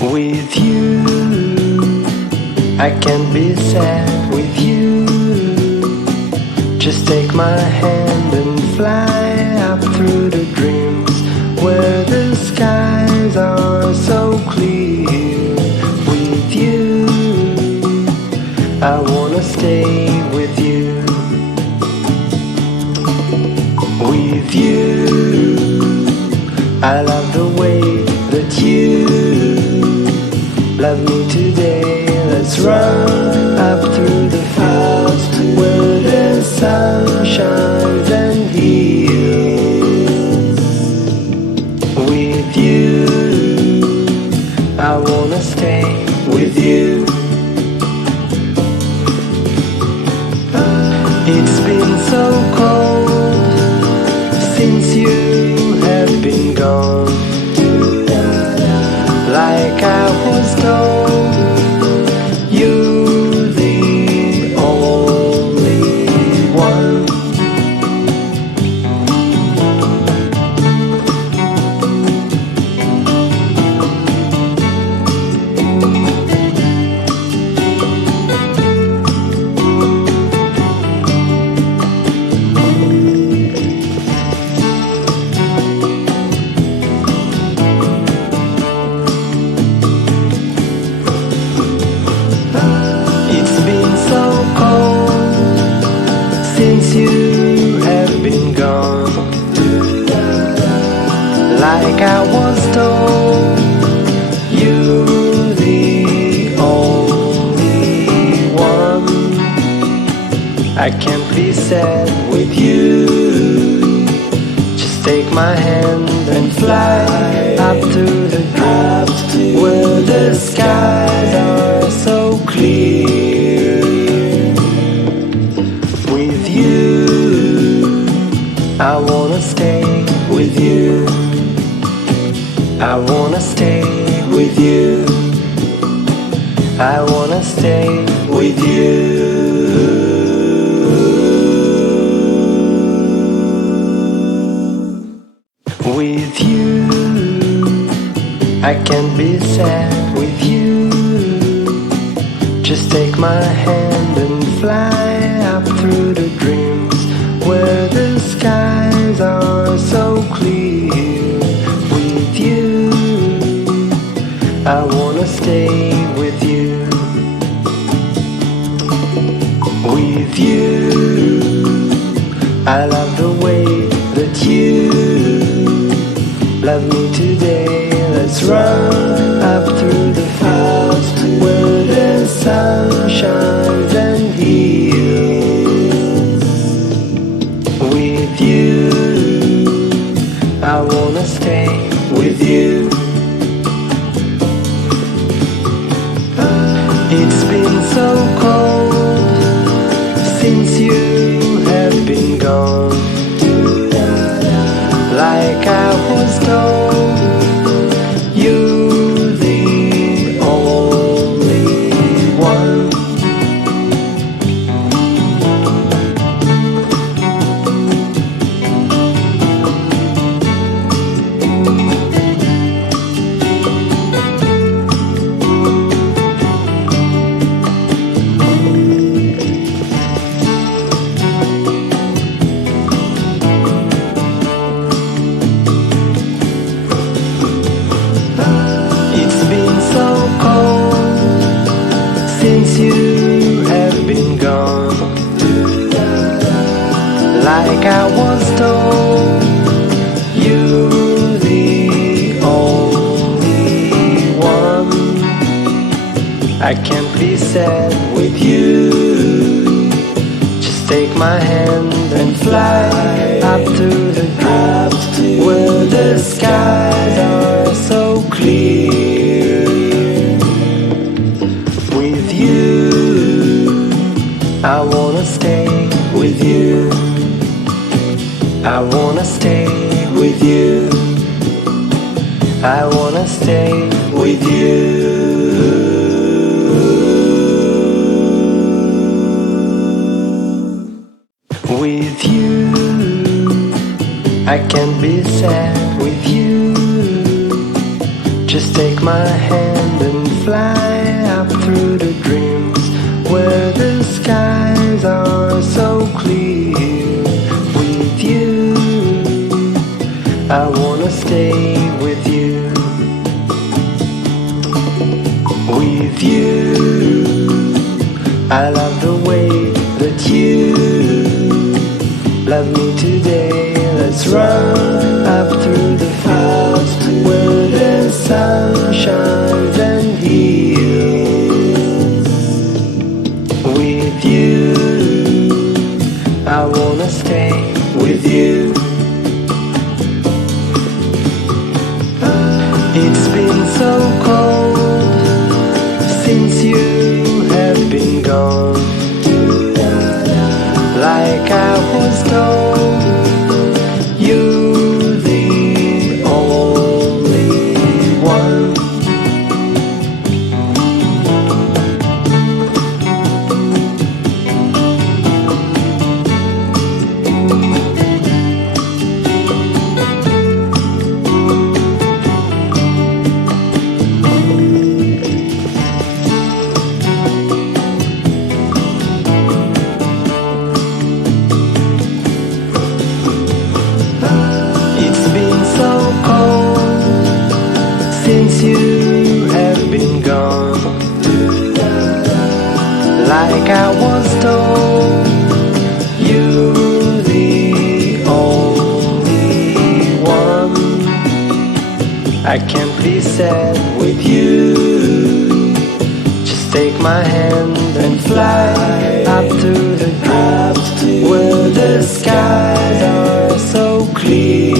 With you, I can't be sad with you. Just take my hand and fly up through the dreams where the skies are so clear. With you, I wanna stay with you. With you, I love the way that you love me today. Let's run up through the fields where the sun shines and heals. With you, I wanna stay with you. It's been so cold since you have been gone. Like I was told, you're the only one. Since you have been gone, like I was told, you're the only one. I can't be sad with you. Just take my hand and fly up to the drops where the skies are so clear. With you, I wanna stay with you. I wanna stay with you. I wanna stay with you. With you, I can't be sad with you. Just take my hand and fly up through the dreams where the skies are so clear. With you, I wanna stay with you. With you, I love the way that you love me today. Let's run up through the fields where the sun shines and heals. With you, I wanna stay with you. It's been so cold since you have been gone. Like I was told, you're the only one. It's been so cold since you have been gone. Like I was told, you're the only one. I can't be sad with you. Just take my hand and fly up to the drops where the skies are so clear. With you, I wanna stay with you. I wanna stay with you. I wanna stay with you. With you, I can't be sad with you. Just take my hand hand and fly up through the dreams where the skies are so clear. With you, I wanna stay with you. With you, I love the way that you love me today. Let's run up through the fields where the sun shines and heals. With you, I wanna stay with you. It's been so cold since you have been gone. Like I was told, you're the only one. Since you have been gone, like I was told, you're the only one. I can't be sad with you. Just take my hand and fly up to the clouds where the skies are so clear.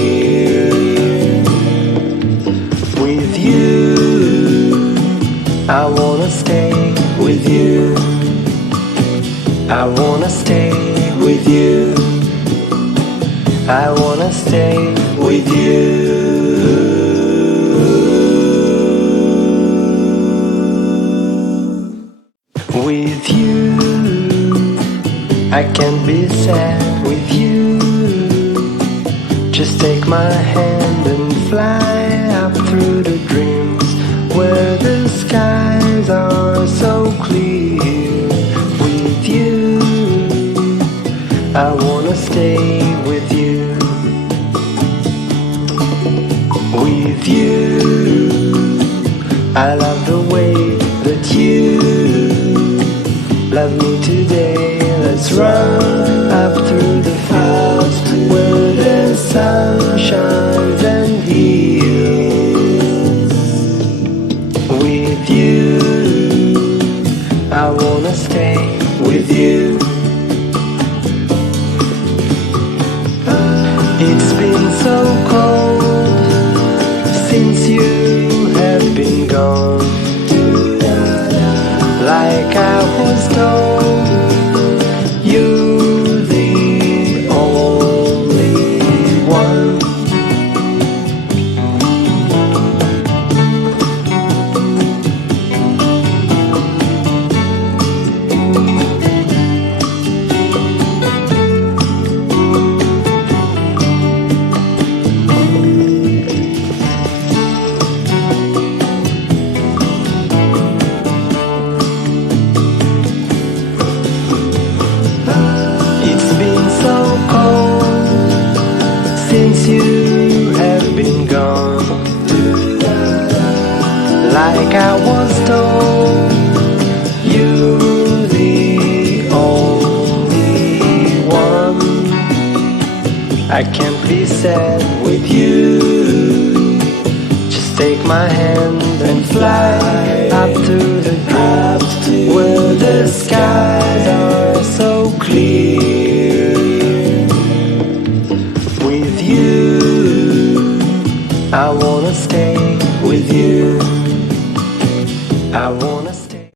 With you, I wanna stay with you. I wanna stay with you. I wanna stay with you. With you, I can't be sad with you. Just take my hand and fly up through the dreams where the skies are so clear. With you, I wanna stay with you. With you, I love the way that you love me today. Let's run up through the fields where the sun shines and heals. With you, I wanna stay with you. It's been so cold since you have been gone. Like I was told, you're the only one. Since you have been gone, like I was told, you're the only one. I can't be sad with you. Just take my hand and fly up to the clouds where the skies are so clear. With you, I wanna stay with you. I wanna